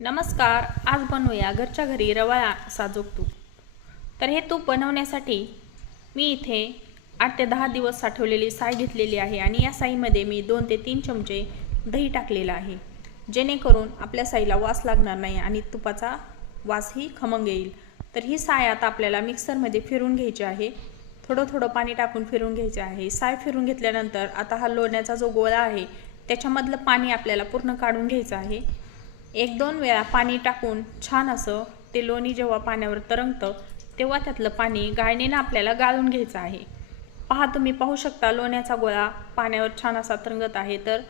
नमस्कार. आज बनवूया घरच्या घरी रवा साजूक तूप. तर हे तूप बनवण्यासाठी मी इथे 8 ते 10 दिवस साठवलेली साय घेतलेली आहे आणि या साईमध्ये मी 2 ते 3 चमचे दही टाकलेलं आहे, जेणेकरून आपल्या साईला वास लागणार नाही आणि तुपाचा वासही खमंग येईल. तर ही साय आता आपल्याला मिक्सरमध्ये फिरून घ्यायची आहे. थोडं थोडं पाणी टाकून फिरून घ्यायचे आहे. साय फिरून घेतल्यानंतर आता हा लोण्याचा जो गोळा आहे त्याच्यामधलं पाणी आपल्याला पूर्ण काढून घ्यायचं आहे. 1-2 वेळा पाणी टाकून छान असं ते लोणी जेव्हा पाण्यावर तरंगतं तेव्हा त्यातलं पाणी गाळणीनं आपल्याला गाळून घ्यायचं आहे. पहा, तुम्ही पाहू शकता लोण्याचा गोळा पाण्यावर छान असा तरंगत आहे. तर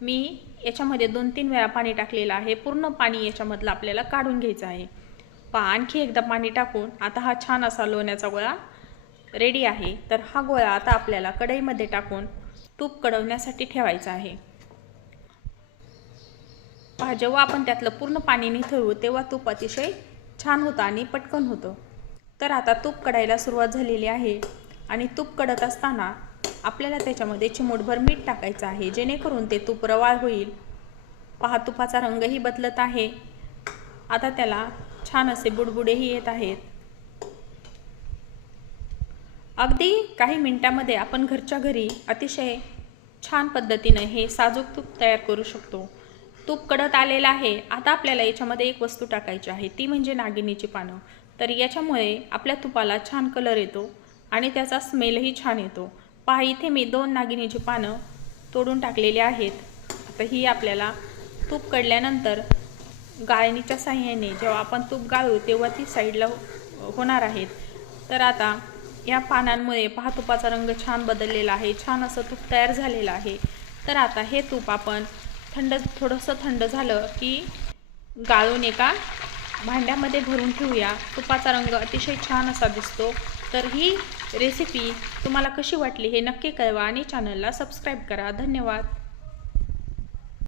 मी याच्यामध्ये 2-3 वेळा पाणी टाकलेलं आहे. पूर्ण पाणी याच्यामधलं आपल्याला काढून घ्यायचं आहे. पहा, आणखी एकदा पाणी टाकून आता हा छान असा लोण्याचा गोळा रेडी आहे. तर हा गोळा आता आपल्याला कढईमध्ये टाकून तूप कढवण्यासाठी ठेवायचा आहे. पहा, जेव्हा आपण त्यातलं पूर्ण पाणी निथळू तेव्हा तूप अतिशय छान होतं आणि पटकन होतं. तर आता तूप कढायला सुरुवात झालेली आहे आणि तूप कढत असताना आपल्याला त्याच्यामध्ये चिमूटभर मीठ टाकायचं आहे, जेणेकरून ते तूप रवाळ होईल. पहा, तुपाचा रंगही बदलत आहे. आता त्याला छान असे बुडबुडेही येत आहेत. अगदी काही मिनिटांमध्ये आपण घरच्या घरी अतिशय छान पद्धतीने हे साजूक तूप तयार करू शकतो. तूप कडत आलेलं आहे. आता आपल्याला याच्यामध्ये एक वस्तू टाकायची आहे, ती म्हणजे नागिनीची पानं. तर याच्यामुळे आपल्या तुपाला छान कलर येतो आणि त्याचा स्मेलही छान येतो. पहा, इथे मी 2 नागिनीची पानं तोडून टाकलेली आहेत. आता ही आपल्याला तूप कडल्यानंतर गाळणीच्या साहाय्याने जेव्हा आपण तूप गाळू तेव्हा ती साईडला होणार आहेत. तर आता या पानांमुळे पहा, तुपाचा रंग छान बदललेला आहे. छान असं तूप तयार झालेलं आहे. तर आता हे तूप आपण थोडंसं थंड झालं की गाळून एका भांड्यामध्ये भरून ठेवूया. तुपाचा रंग अतिशय छान असा दिसतो. तर ही रेसिपी तुम्हाला कशी वाटली हे नक्की कळवा आणि चॅनलला सबस्क्राईब करा. धन्यवाद.